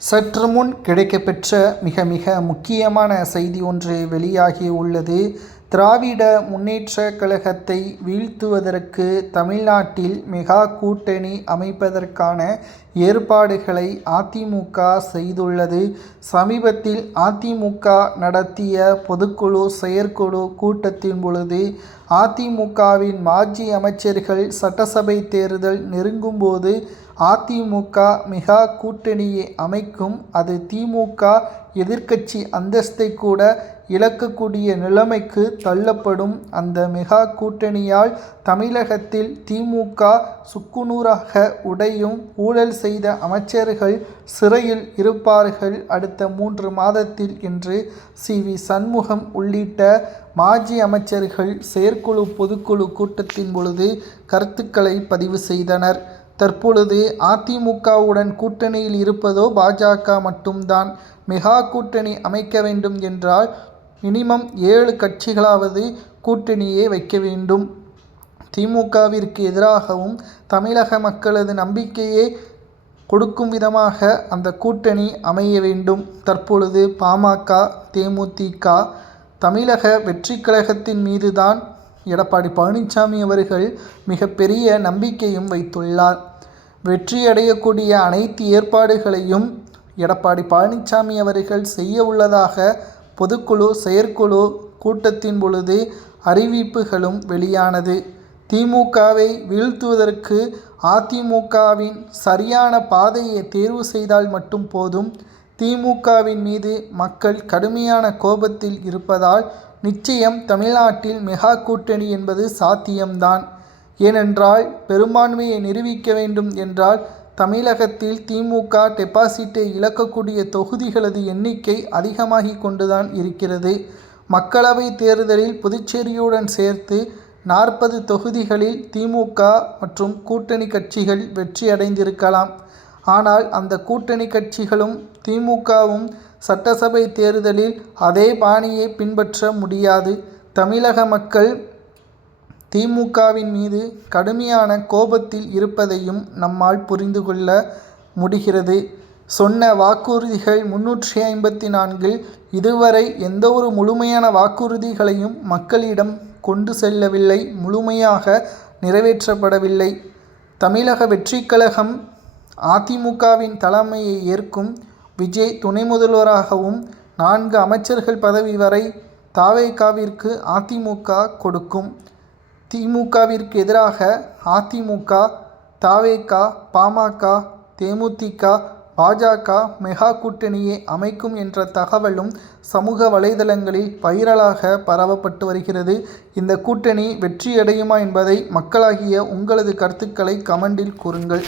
சற்று முன் கிடைக்கப்பெற்ற மிக முக்கியமான செய்தி ஒன்று வெளியாகி உள்ளது. திராவிட முன்னேற்றக் கழகத்தை வீழ்த்துவதற்கு தமிழ்நாட்டில் மெகா கூட்டணி அமைப்பதற்கான ஏற்பாடுகளை அதிமுக செய்துள்ளது. சமீபத்தில் அதிமுக நடத்திய பொதுக்குழு செயற்குழு கூட்டத்தின் பொழுது அதிமுகவின் மாஜி அமைச்சர்கள் சட்டசபை தேர்தல் நெருங்கும்போது அதிமுக மெகா கூட்டணியை அமைக்கும், அது திமுக எதிர்க்கட்சி அந்தஸ்தை கூட இழக்கக்கூடிய நிலைமைக்கு தள்ளப்படும். அந்த மெகா கூட்டணியால் தமிழகத்தில் திமுக சுக்குநூறாக உடையும். ஊழல் செய்த அமைச்சர்கள் சிறையில் இருப்பார்கள் அடுத்த 3 மாதத்தில் என்று சி.வி. சண்முகம் உள்ளிட்ட மாஜி அமைச்சர்கள் செயற்குழு பொதுக்குழு கூட்டத்தின் பொழுது கருத்துக்களை பதிவு செய்தனர். தற்பொழுது அதிமுகவுடன் கூட்டணியில் இருப்பதோ பாஜக மட்டும்தான். மெகா கூட்டணி அமைக்க வேண்டும் என்றால் மினிமம் 7 கட்சிகளாவது கூட்டணியே வைக்க வேண்டும். திமுகவிற்கு எதிராகவும் தமிழக மக்களது நம்பிக்கையை கொடுக்கும் விதமாக அந்த கூட்டணி அமைய வேண்டும். தற்பொழுது பாமக, தேமுதிக, தமிழக வெற்றிக் கழகத்தின் மீதுதான் எடப்பாடி பழனிசாமி அவர்கள் மிகப்பெரிய நம்பிக்கையும் வைத்துள்ளார். வெற்றியடையக்கூடிய அனைத்து ஏற்பாடுகளையும் எடப்பாடி பழனிசாமி அவர்கள் செய்ய உள்ளதாக பொதுக்குழு செயற்குழு கூட்டத்தின் பொழுது அறிவிப்புகளும் வெளியானது. திமுகவை வீழ்த்துவதற்கு அதிமுகவின் சரியான பாதையை தேர்வு செய்தால் மட்டும் போதும். திமுகவின் மீது மக்கள் கடுமையான கோபத்தில் இருப்பதால் நிச்சயம் தமிழ்நாட்டில் மெகா கூட்டணி என்பது சாத்தியம்தான். ஏனென்றால் பெரும்பான்மையை நிரூபிக்க வேண்டும் என்றால் தமிழகத்தில் திமுக டெபாசிட்டை இழக்கக்கூடிய தொகுதிகளது எண்ணிக்கை அதிகமாகி கொண்டுதான் இருக்கிறது. மக்களவை தேர்தலில் புதுச்சேரியுடன் சேர்த்து 40 தொகுதிகளில் திமுக மற்றும் கூட்டணி கட்சிகள் வெற்றி அடைந்திருக்கலாம். ஆனால் அந்த கூட்டணி கட்சிகளும் திமுகவும் சட்டசபை தேர்தலில் அதே பாணியை பின்பற்ற முடியாது. தமிழக மக்கள் திமுகவின் மீது கடுமையான கோபத்தில் இருப்பதையும் நம்மால் புரிந்து கொள்ள முடிகிறது. சொன்ன வாக்குறுதிகள் 354 இதுவரை எந்தவொரு முழுமையான வாக்குறுதிகளையும் மக்களிடம் கொண்டு செல்லவில்லை, முழுமையாக நிறைவேற்றப்படவில்லை. தமிழக வெற்றிக் கழகம் அதிமுகவின் தலைமையை ஏற்கும். விஜய் துணை முதல்வராகவும் 4 அமைச்சர்கள் பதவி வரை தவேகாவிற்கு அதிமுக கொடுக்கும். திமுகவிற்கு எதிராக அதிமுக, தவேகா, பாமக, தேமுதிக, பாஜக மெகா கூட்டணியை அமைக்கும் என்ற தகவலும் சமூக வலைதளங்களில் வைரலாக பரவப்பட்டு வருகிறது. இந்த கூட்டணி வெற்றியடையுமா என்பதை மக்களாகிய உங்களது கருத்துக்களை கமெண்டில் கூறுங்கள்.